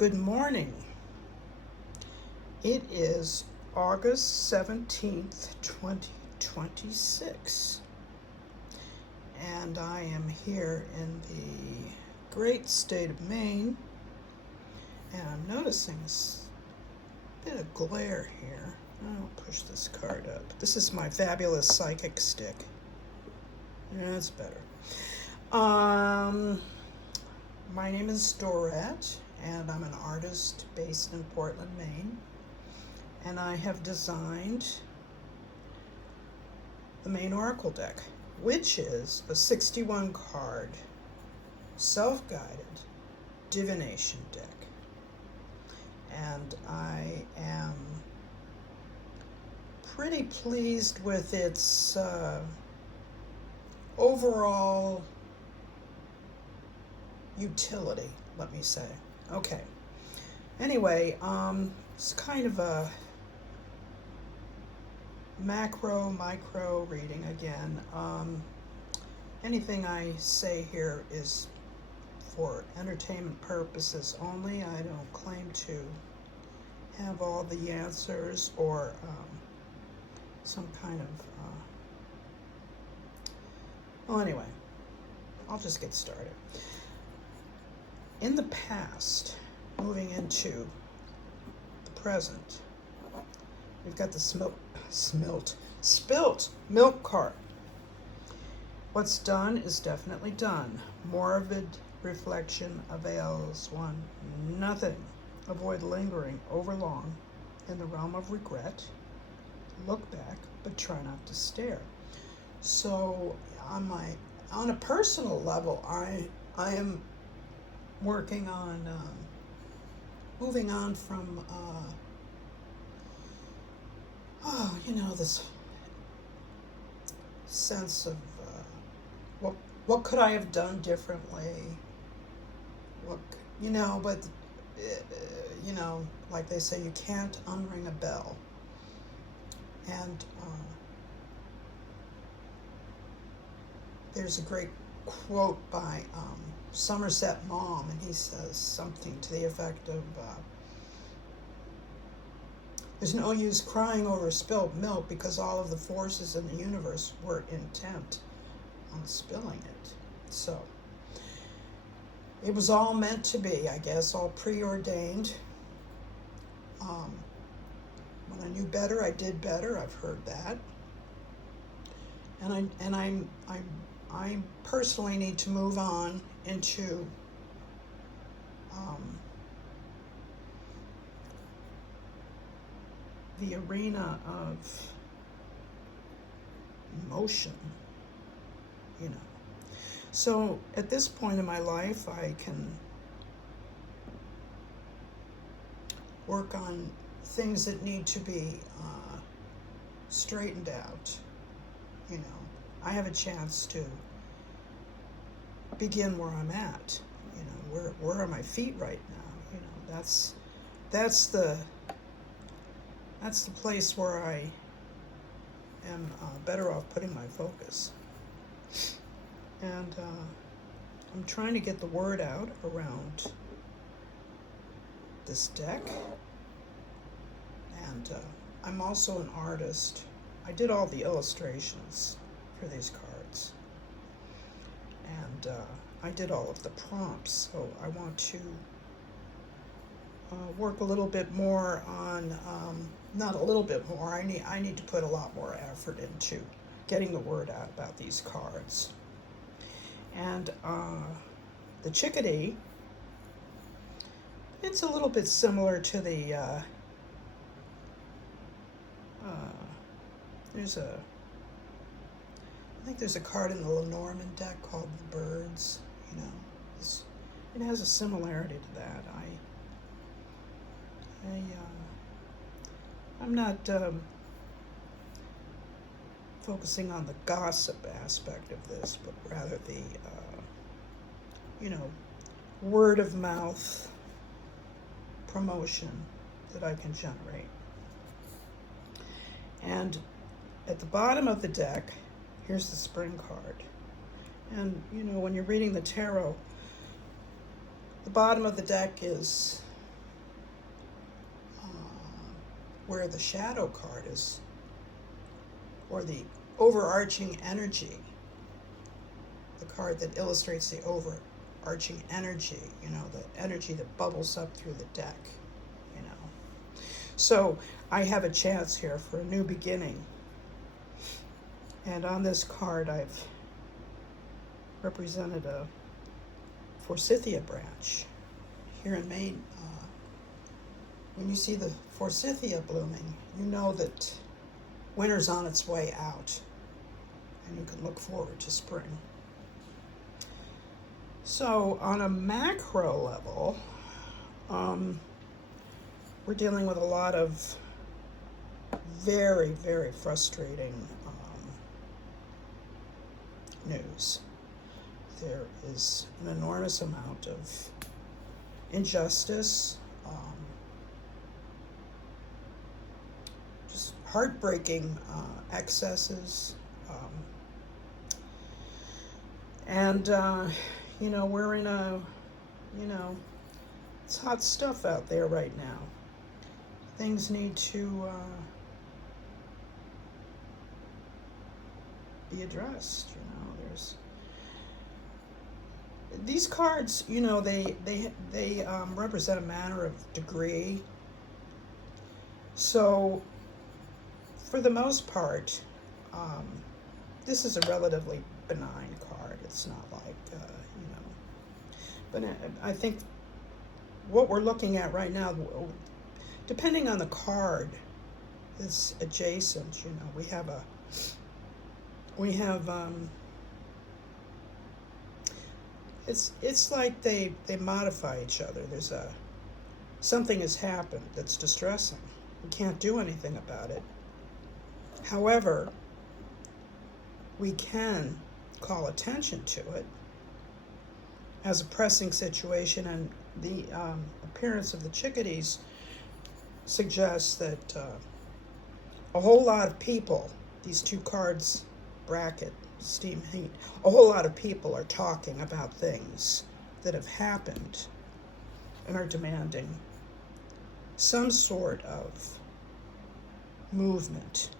Good morning. It is August 17th, 2026, and I am here in the great state of Maine, and I'm noticing a bit of glare here. I'll push this card up. This is my fabulous psychic stick. Yeah, that's better. My name is Dorette, and I'm an artist based in Portland, Maine. And I have designed the Maine Oracle deck, which is a 61 card, self-guided divination deck. And I am pretty pleased with its overall utility, let me say. Okay. Anyway, it's kind of a micro reading again. Anything I say here is for entertainment purposes only. I don't claim to have all the answers or some kind of well, anyway, I'll just get started. In the past, moving into the present, we've got the spilt milk cart. What's done is definitely done. Morbid reflection avails one nothing. Avoid lingering over long in the realm of regret. Look back, but try not to stare. So on a personal level, I am working on moving on from this sense of what could I have done differently, but like they say, you can't unring a bell. And there's a great quote by Somerset Maugham, and he says something to the effect of, there's no use crying over spilt milk because all of the forces in the universe were intent on spilling it. So it was all meant to be, I guess, all preordained. When I knew better, I did better. I've heard that, and I personally need to move on into the arena of emotion, So at this point in my life, I can work on things that need to be straightened out. I have a chance to begin where I'm at. Where are my feet right now? That's the place where I am better off putting my focus. And I'm trying to get the word out around this deck. And I'm also an artist. I did all the illustrations for these cards. And I did all of the prompts. So I want to work a little bit more on, not a little bit more, I need to put a lot more effort into getting the word out about these cards. And the chickadee, it's a little bit similar to the, I think there's a card in the Lenormand deck called the Birds, it has a similarity to that. I'm not focusing on the gossip aspect of this, but rather the, word of mouth promotion that I can generate. And at the bottom of the deck, here's the spring card. And, when you're reading the tarot, the bottom of the deck is where the shadow card is, or the overarching energy, the card that illustrates the overarching energy, the energy that bubbles up through the deck, So I have a chance here for a new beginning. And on this card, I've represented a forsythia branch here in Maine. When you see the forsythia blooming, you know that winter's on its way out, and you can look forward to spring. So on a macro level, we're dealing with a lot of very, very frustrating news. There is an enormous amount of injustice, just heartbreaking excesses, and we're in a, it's hot stuff out there right now. Things need to be addressed. There's these cards. They represent a matter of degree. So, for the most part, this is a relatively benign card. It's not like but I think what we're looking at right now, depending on the card that's adjacent, we have it's like they modify each other. There's something has happened that's distressing. We can't do anything about it. However, we can call attention to it as a pressing situation, and the appearance of the chickadees suggests that a whole lot of people, these two cards, bracket, steam, heat, a whole lot of people are talking about things that have happened and are demanding some sort of movement,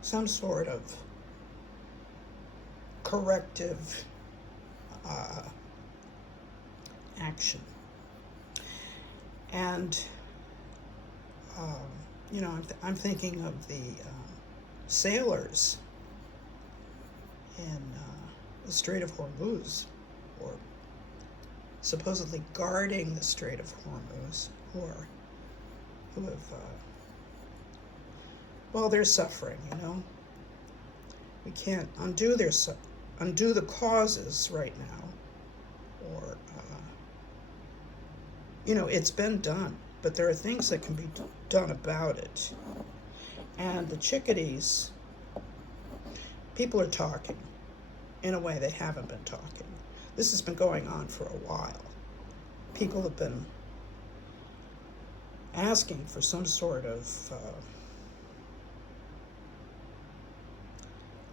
some sort of corrective action. And I'm thinking of the sailors in the Strait of Hormuz, or supposedly guarding the Strait of Hormuz, who have they're suffering. We can't undo the causes right now, or it's been done, but there are things that can be done about it. And the chickadees, people are talking in a way they haven't been talking. This has been going on for a while. People have been asking for some sort of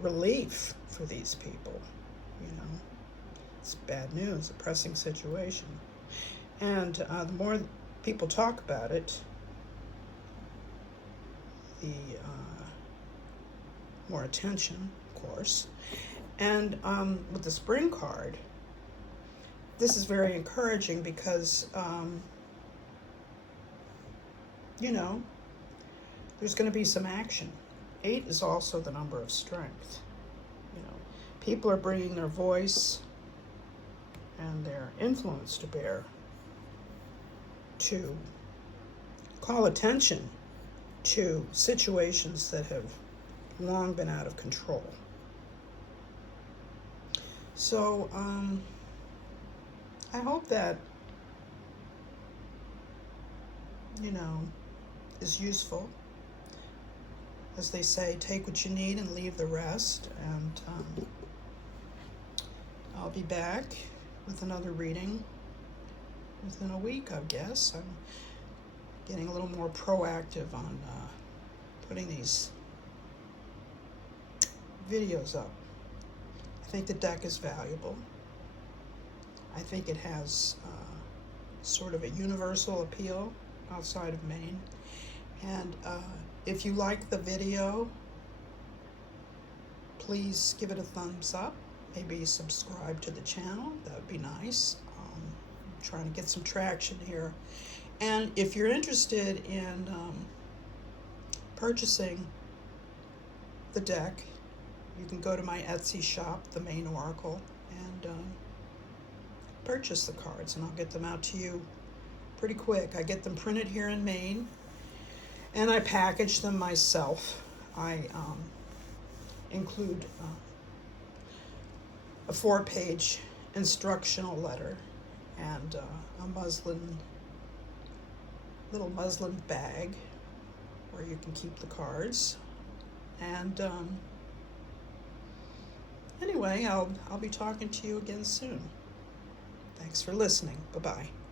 relief for these people. It's bad news, a pressing situation. And the more people talk about it, the more attention, of course. And with the spring card, this is very encouraging because, there's going to be some action. 8 is also the number of strength. People are bringing their voice and their influence to bear to call attention to situations that have long been out of control. So I hope that is useful. As they say, take what you need and leave the rest. And I'll be back with another reading within a week, I guess. I'm getting a little more proactive on putting these videos up. I think the deck is valuable. I think it has sort of a universal appeal outside of Maine. And if you like the video, please give it a thumbs up. Maybe subscribe to the channel. That would be nice. I'm trying to get some traction here. And if you're interested in purchasing the deck, you can go to my Etsy shop, the Maine Oracle, and purchase the cards, and I'll get them out to you pretty quick. I get them printed here in Maine, and I package them myself. I include a 4-page instructional letter and a little muslin bag where you can keep the cards. And anyway, I'll be talking to you again soon. Thanks for listening. Bye-bye.